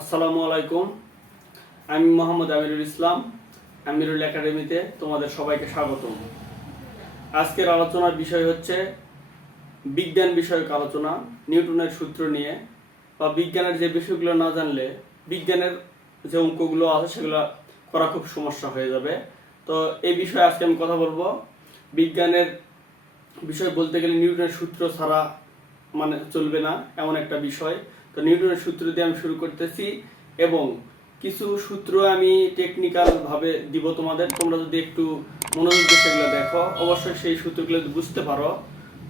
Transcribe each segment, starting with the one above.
আসসালামু আলাইকুম। আমি মোহাম্মদ আমিরুল ইসলাম, আমিরুল একাডেমিতে তোমাদের সবাইকে স্বাগতম। আজকের আলোচনার বিষয় হচ্ছে বিজ্ঞান বিষয়ক আলোচনা, নিউটনের সূত্র নিয়ে। বা বিজ্ঞানের যে বিষয়গুলো না জানলে বিজ্ঞানের যে অঙ্কগুলো আছে সেগুলো করা খুব সমস্যা হয়ে যাবে। তো এই বিষয়ে আজকে আমি কথা বলবো। বিজ্ঞানের বিষয় বলতে গেলে নিউটনের সূত্র ছাড়া মানে চলবে না, এমন একটা বিষয়। তো নিউটনের সূত্র দিয়ে আমি শুরু করতেছি এবং কিছু সূত্র আমি টেকনিক্যাল ভাবে দিব তোমাদের। তোমরা যদি একটু মনোযোগ দিয়ে সেগুলো দেখো, অবশ্যই সেই সূত্রগুলো যদি বুঝতে পারো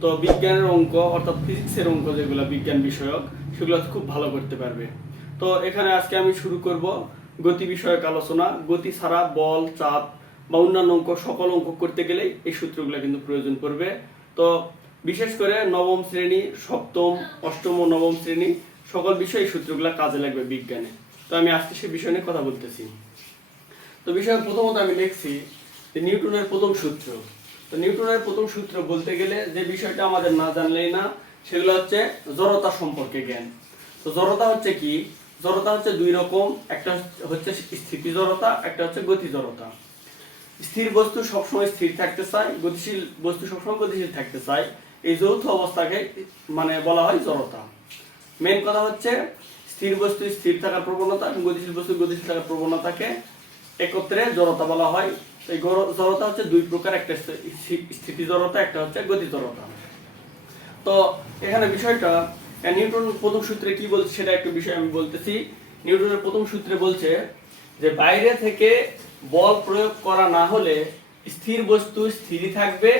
তো বিজ্ঞানের অঙ্ক অর্থাৎ ফিজিক্সের অঙ্ক যেগুলো বিজ্ঞান বিষয়ক সেগুলো খুব ভালো করতে পারবে। তো এখানে আজকে আমি শুরু করব গতি বিষয়ক আলোচনা। গতি ছাড়া বল, চাপ বা অন্যান্য অঙ্ক, সকল অঙ্ক করতে গেলে এই সূত্রগুলো কিন্তু প্রয়োজন পড়বে। তো বিশেষ করে নবম শ্রেণী, সপ্তম, অষ্টম ও নবম শ্রেণী সকল বিষয়ে এই সূত্রগুলো কাজে লাগবে বিজ্ঞানে। তো আমি আজকে সেই বিষয় নিয়ে কথা বলতেছি। তো বিষয়ে প্রথমত আমি লিখছি যে নিউটনের প্রথম সূত্র। তো নিউটনের প্রথম সূত্র বলতে গেলে যে বিষয়টা আমাদের না জানলেই না, সেগুলো হচ্ছে জড়তা সম্পর্কে জ্ঞান। তো জড়তা হচ্ছে কি? জড়তা হচ্ছে দুই রকম, একটা হচ্ছে স্থিতি জড়তা, একটা হচ্ছে গতি জড়তা। স্থির বস্তু সবসময় স্থির থাকতে চায়, গতিশীল বস্তু সবসময় গতিশীল থাকতে চায়। এই যৌথ অবস্থাকে মানে বলা হয় জড়তা। মেন কথা হচ্ছে স্থির বস্তু স্থির থাকার প্রবণতা এবং গতিশীল বস্তু গতিশীল থাকার প্রবণতাকে একত্রে জড়তা বলা হয়। এই জড়তা হচ্ছে দুই প্রকার, একটা স্থিতি জড়তা, একটা হচ্ছে গতি জড়তা। তো এখানে বিষয়টা নিউটন প্রথম সূত্রে কি বলছে সেটা একটা বিষয় আমি বলতেছি। নিউটনের প্রথম সূত্রে বলছে যে বাইরে থেকে বল প্রয়োগ করা না হলে স্থির বস্তু স্থিরই থাকবে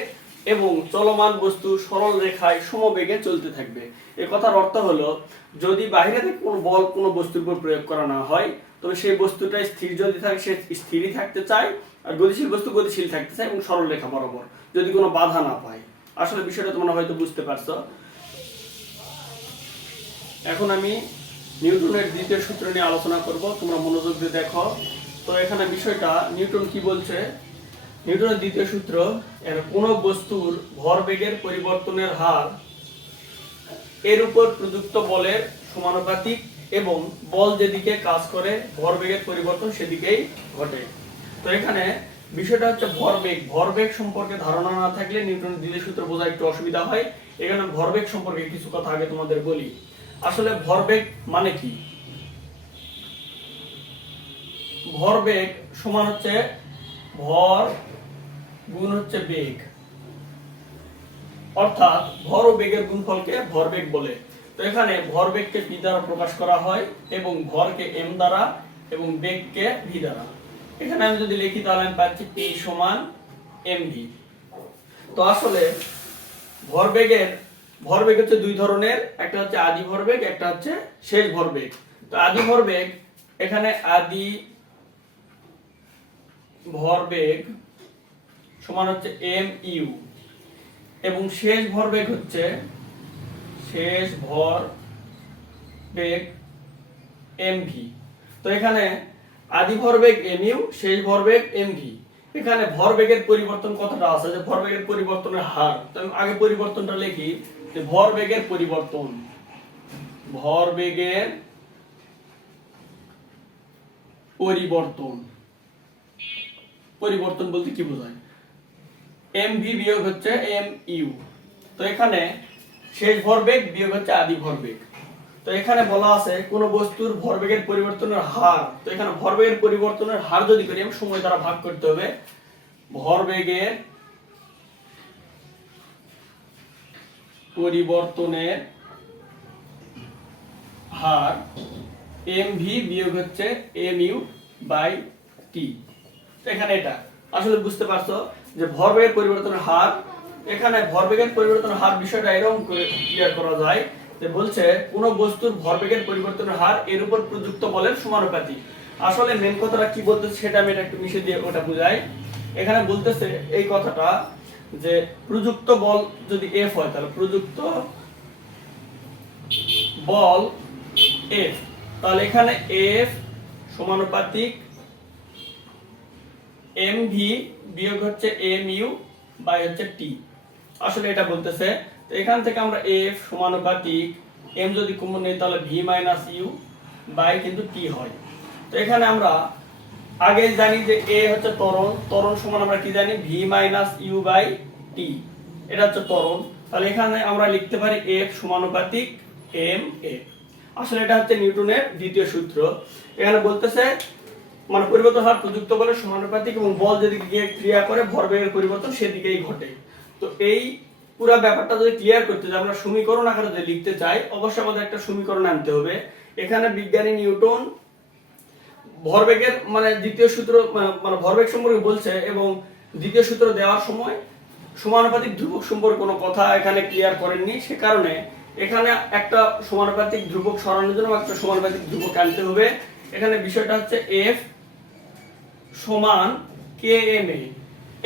এবং চলমান বস্তু সরল রেখায় সমবেগে চলতে থাকবে। এই কথার অর্থ হলো যদি বাইরে থেকে কোনো বল কোনো বস্তুর উপর প্রয়োগ করা না হয় তবে সেই বস্তুটা স্থির যদি থাকে সে স্থিরই থাকতে চায়, আর গতিশীল বস্তু গতিশীল থাকতে চায় এবং সরল রেখা বরাবর, যদি কোনো বাধা না পায়। আসলে বিষয়টা তোমরা হয়তো বুঝতে পারছো। এখন আমি নিউটনের দ্বিতীয় সূত্র নিয়ে আলোচনা করব, তোমরা মনোযোগ দিয়ে দেখো। তো এখানে বিষয়টা নিউটন কি বলছে, নিউটনের দ্বিতীয় সূত্র, কোন বস্তুর ভরবেগের পরিবর্তনের হার এর উপর প্রযুক্ত বলের সমানুপাতিক এবং বল যেদিকে কাজ করে ভরবেগের পরিবর্তন সেদিকেই ঘটে। তো এখানে বিষয়টা হচ্ছে ভরবেগ। ভরবেগ সম্পর্কে ধারণা না থাকলে নিউটনের দ্বিতীয় সূত্র বোঝা একটু অসুবিধা হয়। এখানে ভরবেগ সম্পর্কে কিছু কথা আগে তোমাদের বলি। আসলে ভরবেগ মানে কি? ভরবেগ সমান হচ্ছে ভর গুণ হচ্ছে বেগ, অর্থাৎ ভর ও বেগের গুণফলকে ভরবেগ বলে। তো এখানে ভরবেগকে পি দ্বারা প্রকাশ করা হয় এবং ভরকে এম দ্বারা এবং বেগকে ভি দ্বারা। এখানে আমি যদি লিখি তাহলে আমি পাচ্ছি পি সমান এম ভি। তো আসলে ভরবেগ হচ্ছে দুই ধরনের, একটা হচ্ছে আদি ভরবেগ, একটা হচ্ছে শেষ ভরবেগ। তো আদি ভরবেগ, এখানে আদি ভরবেগ সমান হচ্ছে এম ইউ এবং শেষ ভরবেগ হচ্ছে শেষ ভরবেগ এম ভি। তো এখানে আদি ভরবেগ এম ইউ, শেষ ভরবেগ এম ভি। এখানে ভরবেগের পরিবর্তন কতটা আছে, যে ভরবেগের পরিবর্তনের হার। তো আমি আগে পরিবর্তনটা লিখি যে ভরবেগের পরিবর্তন, ভরবেগের পরিবর্তন, পরিবর্তন বলতে কি বোঝায়? এম ভি বিয়োগ হচ্ছে এম ইউ। তো এখানে শেষ ভরবেগ বিয়োগ হচ্ছে আদি ভরবেগ। তো এখানে বলা আছে কোন বস্তুর ভরবেগের পরিবর্তনের হার। তো এখানে ভরবেগের পরিবর্তনের হার যদি করি আমি সময় দ্বারা ভাগ করতে হবে। ভরবেগের পরিবর্তনের হার এম ভি বিয়োগ হচ্ছে এম ইউ বাই টি। এখানে এটা আসলে বুঝতে পারছো যে ভরবেগের পরিবর্তনের হার। এখানে ভরবেগের পরিবর্তনের হার বিষয়টা এরকম করে ক্লিয়ার করা যায় যে বলছে কোন বস্তুর ভরবেগের পরিবর্তনের হার এর উপর প্রযুক্ত বলের সমানুপাতিক। আসলে মেন কথাটা কি বলতেছে সেটা আমি এটা একটু মিশিয়ে দিয়ে ওটা বুঝাই। এখানে বলতেছে এই কথাটা যে প্রযুক্ত বল যদি এফ হয় তাহলে প্রযুক্ত বল এফ, তাহলে এখানে এফ সমানুপাতিক এম ভি বিয়োগ হচ্ছে এম ইউ বাই হচ্ছে টি। আসলে এটা বলতেছে। তো এখান থেকে আমরা এফ সমানুপাতিক এম যদি কমন নেই তাহলে ভি মাইনাস ইউ বাই কিন্তু টি হয়। তো এখানে আমরা আগে জানি যে এ হচ্ছে ত্বরণ, ত্বরণ সমান আমরা কি জানি V minus you by T, এটা হচ্ছে ত্বরণ। তাহলে এখানে আমরা লিখতে পারি এফ সমানুপাতিক এম এ। আসলে এটা হচ্ছে নিউটনের দ্বিতীয় সূত্র। এখানে বলতেছে মানে পরিবর্তন হার প্রযুক্ত বলে সমানুপাতিক এবং বল যেদিকে গিয়ে ক্রিয়া করে ভরবেগের পরিবর্তন সেদিকেই ঘটে। তো এই পুরো ব্যাপারটা যদি ক্লিয়ার করতে চাই, আমরা সমীকরণ আকারে যদি লিখতে চাই, অবশ্যই আমাদের একটা সমীকরণ আনতে হবে। এখানে বিজ্ঞানী নিউটন ভরবেগের মানে দ্বিতীয় সূত্র মানে ভরবেগ সম্পর্কে বলছে এবং দ্বিতীয় সূত্র দেওয়ার সময় সমানুপাতিক ধ্রুবক সম্পর্কে কোনো কথা এখানে ক্লিয়ার করেননি। সে কারণে এখানে একটা সমানুপাতিক ধ্রুবক সরানোর জন্য একটা সমানুপাতিক ধ্রুবক আনতে হবে। এখানে বিষয়টা হচ্ছে এফ সমান কে এম এ,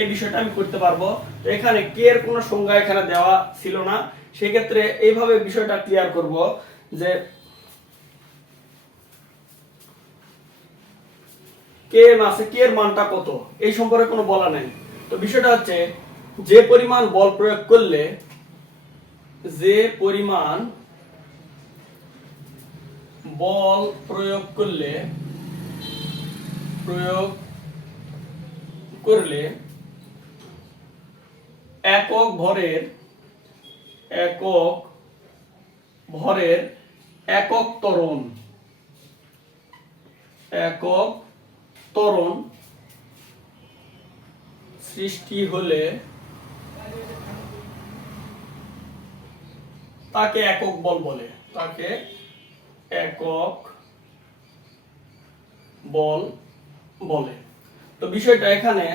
এই বিষয়টা আমি করতে পারবো। তো এখানে কে এর কোনো সংজ্ঞা এখানে দেওয়া ছিল না, সেই ক্ষেত্রে এইভাবে বিষয়টা ক্লিয়ার করব যে কে এম আছে, কে এর মানটা কত এই সম্পর্কে কোনো বলা নাই। তো বিষয়টা হচ্ছে যে পরিমাণ বল প্রয়োগ করলে, যে পরিমাণ বল প্রয়োগ করলে একক ভরের একক ত্বরণ সৃষ্টি হলে তাকে একক বল বলে, তাকে একক বল বলে। তো বিষয়টা এখানে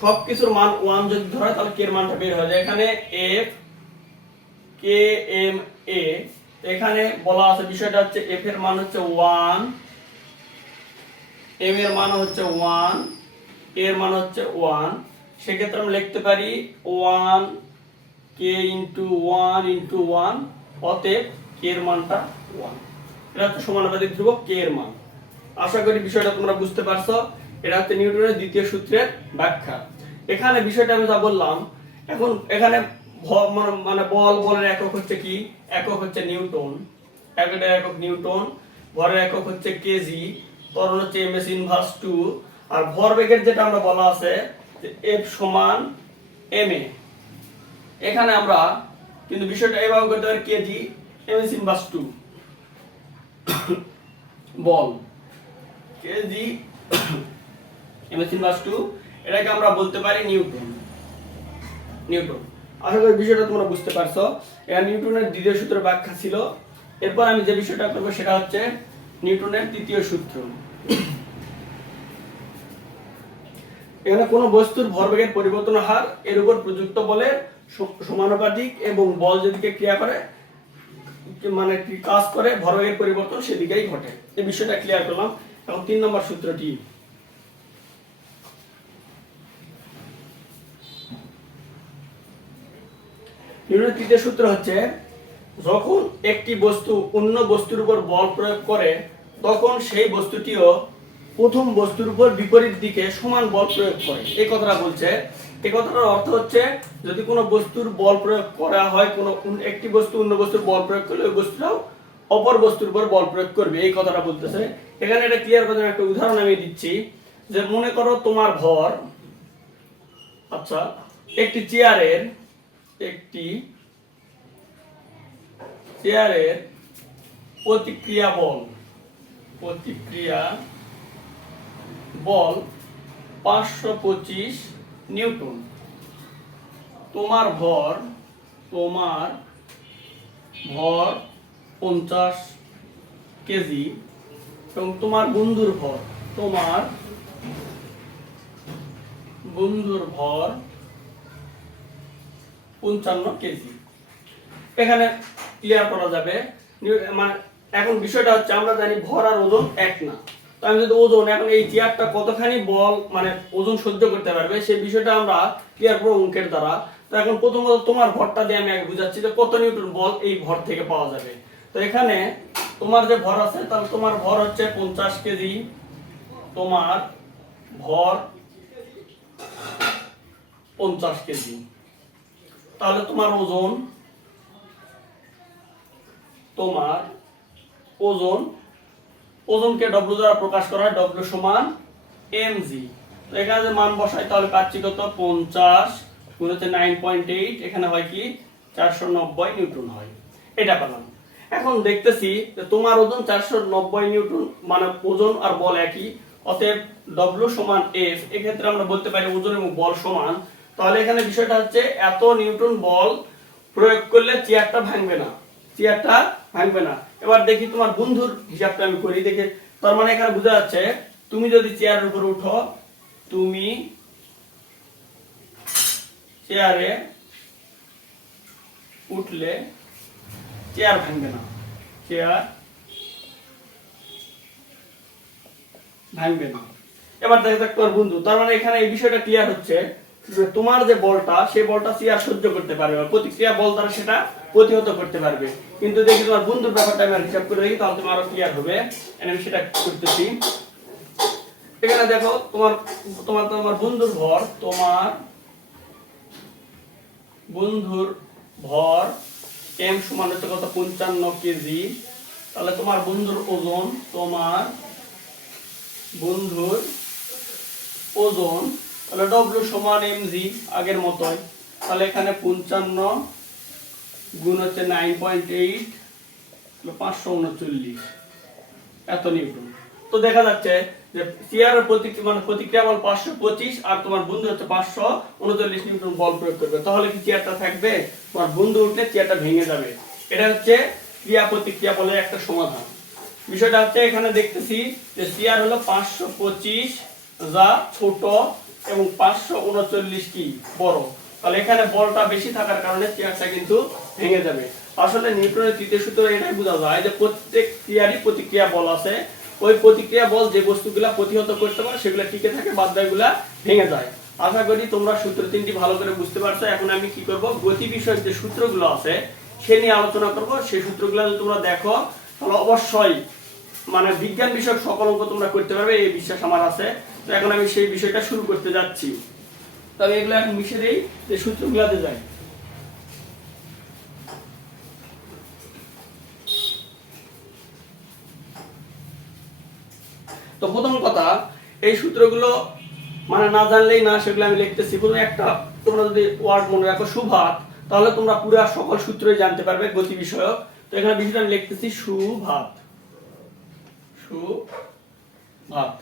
সবকিছুর মান 1 যদি ধরা তাহলে কে এর মানটা বের হয়ে যায়। এখানে এফ কে এম এ, এখানে বলা আছে বিষয়টা হচ্ছে এফ এর মান হচ্ছে 1, এম এর মান হচ্ছে 1, এর মান হচ্ছে 1। সেক্ষেত্রে আমরা লিখতে পারি 1 কে ইন্টু 1 ইন্টু 1, অতএব কে এর মানটা 1। এটা হচ্ছে সমানুপাতিক ধ্রুবক কে এর মান। আশা করি বিষয়টা তোমরা বুঝতে পারছো। এটা হচ্ছে নিউটনের দ্বিতীয় সূত্রের ব্যাখ্যা। এখানে বিষয়টা আমি যা বললাম, এখন এখানে মানে বলের একক হচ্ছে কি, একক হচ্ছে নিউটন, একটা একক নিউটন, ভরের একক হচ্ছে কেজি, ত্বরণ হচ্ছে এমএস ইনভার্স 2, আর ভরবেগের যেটা আমরা বলা আছে যে এফ সমান এমএ। এখানে আমরা কিন্তু বিষয়টা এভাবে করতে পারি কেজি এমএস ইনভার্স 2 বল, কেজি এমএস ইনভার্স 2, এটাকে আমরা বলতে পারি নিউটন। আশা করি বিষয়টা তোমরা বুঝতে পারছো। এটা নিউটনের দ্বিতীয় সূত্রের ব্যাখ্যা ছিল। এরপর আমি যে বিষয়টা করব সেটা হচ্ছে নিউটনের তৃতীয় সূত্র। এখানে কোন বস্তুর ভরবেগের পরিবর্তন হার এর উপর প্রযুক্ত বলের সমানুপাতিক এবং বল যেদিকে ক্রিয়া করে মানে কাজ করে ভরবেগের পরিবর্তন সেদিকেই ঘটে। এই বিষয়টা ক্লিয়ার করলাম। এখন 3 নম্বর সূত্রটি, নিউটনের তৃতীয় সূত্র হচ্ছে যখন একটি বস্তু অন্য বস্তুর উপর বল প্রয়োগ করে তখন সেই বস্তুটিও প্রথম বস্তুর উপর বিপরীত দিকে সমান বল প্রয়োগ করে। এই কথাটা বলছে। এই কথাটার অর্থ হচ্ছে যদি কোনো বস্তুর বল প্রয়োগ করা হয়, কোনো একটি বস্তু অন্য বস্তুর বল প্রয়োগ করলে ওই বস্তুটাও অপর বস্তুর উপর বল প্রয়োগ করবে, এই কথাটা বলতেছে। এখানে এটা ক্লিয়ার করার একটা উদাহরণ আমি দিচ্ছি যে মনে করো তোমার ভর, আচ্ছা একটি চেয়ারের প্রতিক্রিয়া বল 525 নিউটন। তোমার ভর 50 কেজি এবং তোমার বন্ধুর ভর 55 কেজি। এখানে ক্লিয়ার করা যাবে মানে এখন বিষয়টা হচ্ছে আমরা জানি ভর আর ওজন এক না। তো আমি যদি ওজন এখন এই চেয়ারটা কতখানি বল মানে ওজন সহ্য করতে পারবে সেই বিষয়টা আমরা ক্লিয়ার করব অঙ্কের দ্বারা। তো এখন প্রথমত তোমার ভরটা দিয়ে আমি আগে বুঝাচ্ছি যে কত নিউটন বল এই ভর থেকে পাওয়া যাবে। তো এখানে তোমার যে ভর আছে তাহলে তোমার ভর হচ্ছে 50 কেজি, তোমার ভর 50 কেজি, তাহলে তোমার ওজন ওজনকে ডব্লু দ্বারা প্রকাশ করা হয়, ডব্লু সমান mg। তো এখানে যে মান বসাই তাহলে পাচ্ছি কত 50 গুণ হচ্ছে 9.8, এখানে হয় কি 490 নিউটন হয়, এটা পেলাম। এখন দেখতেছি যে তোমার ওজন 490 নিউটন, মানে ওজন আর বল একই, অতএব ডব্লু সমান এফ। এক্ষেত্রে আমরা বলতে পারি ওজন এবং বল সমান। তাহলে এখানে বিষয়টা হচ্ছে এত নিউটন বল প্রয়োগ করলে চেয়ারটা ভাঙবে না, চেয়ারটা ভাঙবে না। এবার দেখি তোমার বন্ধুর হিসাবটা আমি করি দেখে। তার মানে এখানে বোঝা যাচ্ছে তুমি যদি চেয়ারের উপর উঠো, তুমি চেয়ারে উঠলে চেয়ার ভাঙবে না, চেয়ার ভাঙবে না। এবার দেখা যাক তোমার বন্ধু। তার মানে এখানে এই বিষয়টা ক্লিয়ার হচ্ছে যে তোমার যে বলটা, সেই বলটা চেয়ার সহ্য করতে পারবে, প্রতিক্রিয়া বল দ্বারা সেটা প্রতিহত করতে পারবে। কিন্তু দেখি তোমার বন্ধুর ব্যাপারটা আমি হিসাব করে দেখি, তাহলে তোমার আরো ক্লিয়ার হবে। আমি সেটা করতেছি। এখানে দেখো তোমার তোমার তোমার বন্ধুর ভর, তোমার বন্ধুর ভর এম সমান হচ্ছে কত 55 কেজি। তাহলে তোমার বন্ধুর ওজন, তোমার বন্ধুর ওজন, তাহলে ডব্লিউ সমান এমজি আগের মতোই। তাহলে এখানে 55 গুণ হচ্ছে 9.8, 539 এত নিউটন। তো দেখা যাচ্ছে যে চেয়ারের প্রতিক্রিয়া বল 525 আর তোমার বন্ধু হচ্ছে 539 নিউটন বল প্রয়োগ করবে। তাহলে কি চেয়ারটা থাকবে? তোমার বন্ধু উঠলে চেয়ারটা ভেঙে যাবে। এটা হচ্ছে ক্রিয়া প্রতিক্রিয়া বলের একটা সমাধান। বিষয়টা হচ্ছে এখানে দেখতেছি যে চেয়ার হলো 525 যা ছোট এবং 539 কি বড়। তাহলে এখানে বলটা বেশি থাকার কারণে চেয়ারটা কিন্তু ভেঙে যাবে। আসলে নিউটনের তৃতীয় সূত্র এটাই বোঝা যায় যে প্রত্যেক ক্রিয়ারই প্রতিক্রিয়া বল আছে। ওই প্রতিক্রিয়া বল যে বস্তুগুলা প্রতিহত করতে পারে সেগুলা টিকে থাকে, বাদ বাকিগুলা ভেঙে যায়। আশা করি তোমরা সূত্র তিনটি ভালো করে বুঝতে পারছো। এখন আমি কি করব, গতি বিষয়ক যে সূত্রগুলো আছে সে নিয়ে আলোচনা করব। সেই সূত্রগুলো যদি তোমরা দেখো তাহলে অবশ্যই মানে বিজ্ঞান বিষয়ক সকল অঙ্ক তোমরা করতে পারবে, এই বিশ্বাস আমার আছে। তো এখন আমি সেই বিষয়টা শুরু করতে যাচ্ছি। তবে এগুলো এখন মিশে দেই, যে সূত্রগুলোতে যাই। তো প্রথম কথা, এই সূত্রগুলো মানে না জানলেই না, সেগুলো আমি লিখতেছি। প্রথমে একটা তোমরা যদি ওয়ার্ড মনে রাখো, সুভাত, তাহলে তোমরা পুরো সকল সূত্রই জানতে পারবে গতি বিষয়ক। তো এখানে বিষয়টা আমি লিখতেছি সুভাত। সুভাত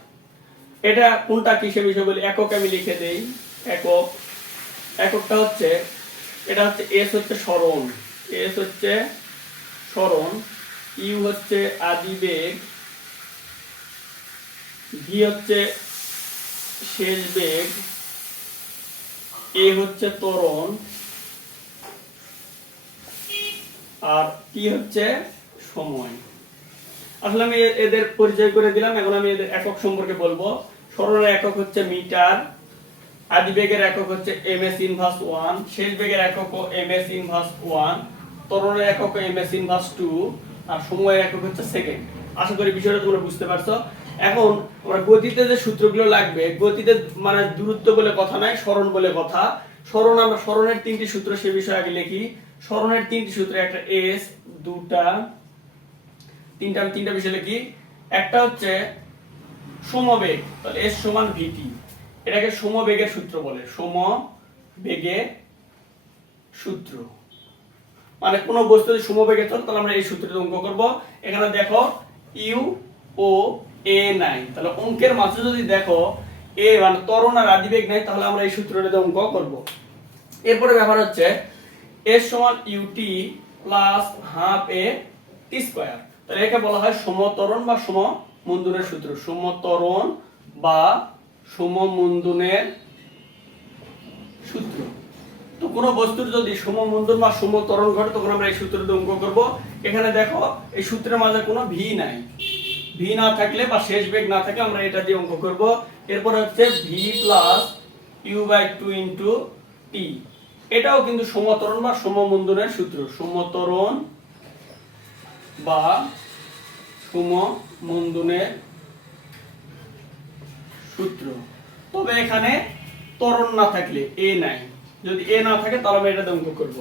এটা কোনটা কিসের বিষয় বলি, একক আমি লিখে দেই। একক, এককটা হচ্ছে, এটা হচ্ছে এস হচ্ছে সরণ, এস হচ্ছে সরণ, ইউ হচ্ছে আদিবেগ, ভি হচ্ছে শেষ বেগ, এ হচ্ছে ত্বরণ, আর টি হচ্ছে সময়। আসলে আমি এদের পরিচয় করে দিলাম। এখন আমি এদের একক সম্পর্কে বলবো। সরণের একক হচ্ছে মিটার, আদিবেগের একক হচ্ছে ms ইনভার্স 1, শেষ বেগের একক ms ইনভার্স 1, ত্বরণের একক ms ইনভার্স 2, আর সময়ের একক হচ্ছে সেকেন্ড। আশা করি বিষয়টা তোমরা বুঝতে পারছো। এখন আমরা গতিতে যে সূত্রগুলো লাগবে, গতিতে মানে দূরত্ব বলে কথা নাই, সরণ বলে কথা। সরণ, আমরা সরণের তিনটি সূত্র সে বিষয়ে আগে লিখি। সরণের তিনটি সূত্র, একটা এস, তিনটা বিষয় লিখি। একটা হচ্ছে সমবেগ, তাহলে এস সমান ভিটি, এটাকে সমবেগের সূত্র বলে। সমবেগের সূত্র মানে কোন বস্তু যদি সমবেগে চলে তাহলে আমরা এই সূত্রটি অঙ্ক করব। এখানে দেখো ইউ ও এ নাই, তাহলে অঙ্কের মাঝে যদি দেখো এ মানে ত্বরণ আর আদিবেগ নাই, তাহলে আমরা এই সূত্রটি অঙ্ক করব। এরপরে ব্যাপার হচ্ছে এস সমান ইউটি প্লাস হাফ এ টি স্কয়ার। তাহলে একে বলা হয় সমত্বরণ বা সমমন্দনের সূত্র। সমত্বরণ বা সমমন্দনের সূত্র। তো কোন বস্তুর যদি সমমন্দন বা সমত্বরণ ঘটে তখন আমরা এই সূত্রটি অঙ্ক করব। এখানে দেখো এই সূত্রের মাঝে কোনো ভি নাই, ভি না থাকলে বা শেষ বেগ না থাকলে আমরা এটা দিয়ে অঙ্ক করব। এরপর হচ্ছে v plus you by 2 into t, এটাও কিন্তু সমত্বরণ বা সমমন্দনের সূত্র। সমত্বরণ বা সমমন্দনের সূত্র। তবে এখানে ত্বরণ না থাকলে, এ নাই, যদি এ না থাকে তাহলে আমরা এটা অঙ্ক করব।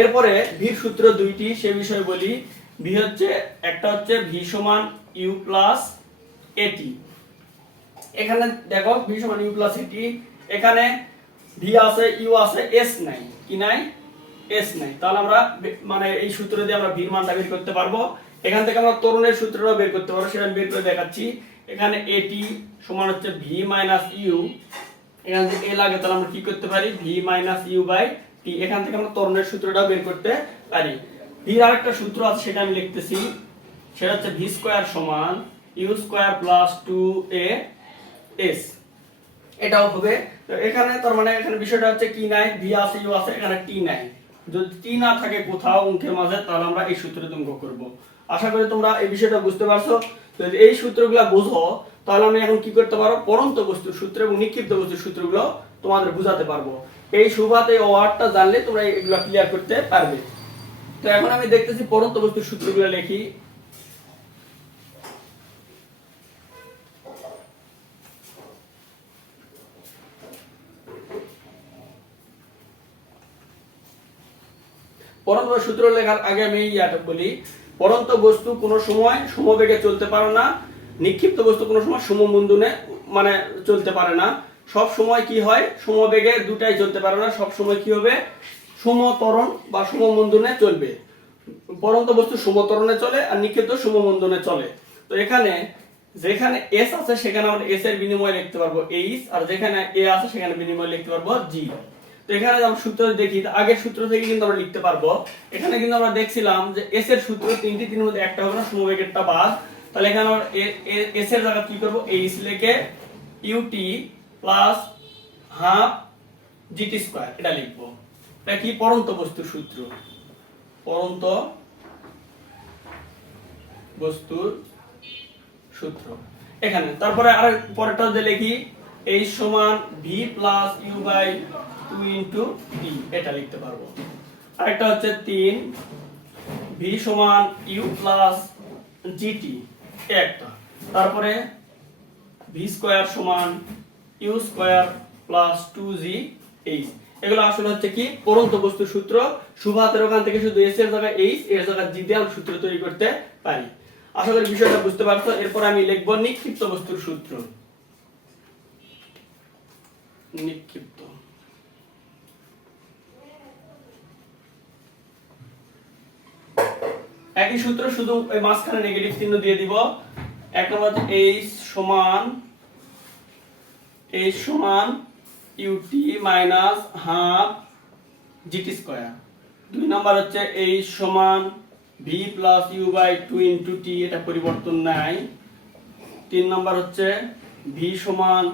এরপরে ভির সূত্র দুইটি, সে বিষয়ে বলি। ভি হচ্ছে, একটা হচ্ছে ভি সমান ইউ প্লাস এটি। এখানে দেখো ভি সমান ইউ প্লাস এটি, এখানে ভি আছে ইউ আছে, এস নাই, কি নাই, এস নাই। তাহলে আমরা মানে এই সূত্র দিয়ে আমরা ভির মানটা বের করতে পারবো। এখান থেকে আমরা ত্বরণের সূত্রটাও বের করতে পারবো, সেটা আমি বের করে দেখাচ্ছি। এখানে এটি সমান হচ্ছে ভি মাইনাস ইউ, এখান থেকে এ লাগে, তাহলে আমরা কি করতে পারি, V minus you by T. এখান থেকে আমরা ত্বরণের সূত্রটাও বের করতে পারি। ভির আরেকটা সূত্র আছে, সেটা আমি লিখতেছি, সেটা হচ্ছে ভি স্কয়ার সমান U square plus 2a S. এটাও হবে। তো এখানে তার মানে এখানে বিষয়টা হচ্ছে কি নাই, ভি আছে ইউ আছে, এখানে টি নাই। যদি টি না থাকে কোথাও অঙ্কের মাঝে, তাহলে আমরা এই সূত্রে অঙ্ক করব। আশা করি তোমরা এই বিষয়টা বুঝতে পারছো। যদি এই সূত্রগুলো বুঝো, তাহলে আমি এখন কি করতে পারবো, পরন্ত বস্তুর সূত্র এবং নিক্ষিপ্ত বস্তুর সূত্রগুলো তোমাদের বুঝাতে পারবো। এই সুবাতে এই ওয়ার্ডটা জানলে তোমরা এগুলো ক্লিয়ার করতে পারবে। তো এখন আমি দেখতেছি পরন্ত বস্তুর সূত্রগুলো লিখি। পরন্ত সূত্র লেখার আগে আমি ইয়াটা বলি, পরন্ত বস্তু কোনো সময় সমবেগে চলতে পারে না, নিক্ষিপ্ত বস্তু কোনো সময় সমমন্দনে মানে চলতে পারে না। সব সময় কি হয়, সমবেগে দুটাই চলতে পারে না, সব সময় কি হবে, সমত্বরণ বা সমমন্দনে চলবে। পরন্ত বস্তু সমত্বরণে চলে আর নিক্ষিপ্ত সমমন্দনে চলে। তো এখানে যেখানে এস আছে সেখানে আমরা এস এর বিনিময়ে লিখতে পারবো এইচ, আর যেখানে এ আছে সেখানে বিনিময়ে লিখতে পারবো জি। তো এখানে আমরা সূত্র দেখি, আগের সূত্র থেকে কিন্তু আমরা লিখতে পারবো। এখানে কিন্তু আমরা দেখছিলাম যে এস এর সূত্র তিনের মধ্যে একটা হবে না, সমবেগেরটা বাদ। তাহলে এখানে আমরা এস এর জায়গা কি করব, এইচ লিখে UT plus half GT square এটা লিখবো। এটা কি, পরন্ত বস্তুর সূত্র, পরন্ত বস্তুর সূত্র। এখানে তারপরে আর পরেরটা দিয়ে লিখি, এইচ সমান V plus you by 2 into T, এটা লিখতে পারবো। আরেকটা হচ্ছে 3 ভি সমান ইউ প্লাস জিটি, একটা। তারপরে ভি স্কয়ার সমান ইউ স্কয়ার প্লাস 2জি এইচ। এগুলো আসলে হচ্ছে কি, পরন্ত বস্তুর সূত্র। সুভাতের ওখান থেকে শুধু এস এর জায়গায় এইচ, এর জায়গায় জি দিয়ে আমরা সূত্র তৈরি করতে পারি। আশা করি বিষয়টা বুঝতে পারছো। এরপর আমি লিখব নিক্ষিপ্ত বস্তুর সূত্র। নিক্ষিপ্ত, একই সূত্র, শুধু এই মাঝখানে নেগেটিভ চিহ্ন দিয়ে দিব। এক নম্বর হচ্ছে এইচ সমান UT minus half GT square. 2 number হচ্ছে এইচ সমান V plus you by 2 into T, এটা পরিবর্তন নাই। 3 নম্বর হচ্ছে ভি সমান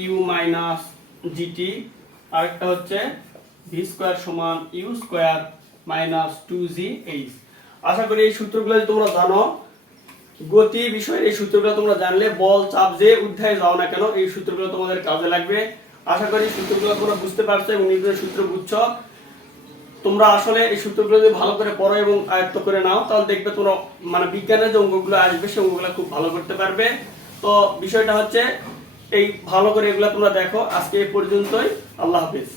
ইউ মাইনাস জিটি। আরেকটা হচ্ছে ভি স্কয়ার সমান ইউ স্কয়ার মাইনাস 2জি এইচ। আশা করি এই সূত্রগুলো তোমরা জানো। গতি বিষয়ের এই সূত্রগুলো তোমরা জানলে বল চাপ যে অধ্যায়ে যাও না কেন, এই সূত্রগুলো তোমাদের কাজে লাগবে। আশা করি সূত্রগুলো তোমরা বুঝতে পারছো এবং নিজের সূত্র বুঝছো। তোমরা আসলে এই সূত্রগুলো যদি ভালো করে পড়ো এবং আয়ত্ত করে নাও, তাহলে দেখবে তোমরা মানে বিজ্ঞানের যে অঙ্কগুলো আসবে সেই অঙ্কগুলো খুব ভালো করতে পারবে। তো বিষয়টা হচ্ছে এই ভালো করে এগুলো তোমরা দেখো। আজকে এই পর্যন্তই, আল্লাহ হাফেজ।